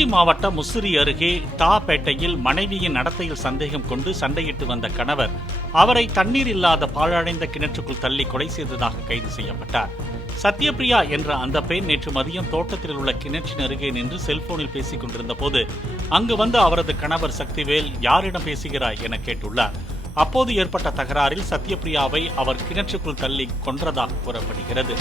திருச்சி மாவட்டம் முசிறி அருகே தாப்பேட்டையில் மனைவியின் நடத்தையில் சந்தேகம் கொண்டு சண்டையிட்டு வந்த கணவர் அவரை தண்ணீர் இல்லாத பாழடைந்த கிணற்றுக்குள் தள்ளி கொலை செய்ததாக கைது செய்யப்பட்டார். சத்யபிரியா என்ற அந்த பெண் நேற்று மதியம் தோட்டத்தில் உள்ள கிணற்றின் அருகே நின்று செல்போனில் பேசிக் கொண்டிருந்த போது அங்கு வந்து அவரது கணவர் சக்திவேல் யாரிடம் பேசுகிறாய் என கேட்டுள்ளார். அப்போது ஏற்பட்ட தகராறில் சத்யபிரியாவை அவர் கிணற்றுக்குள் தள்ளி கொன்றதாக கூறப்படுகிறது.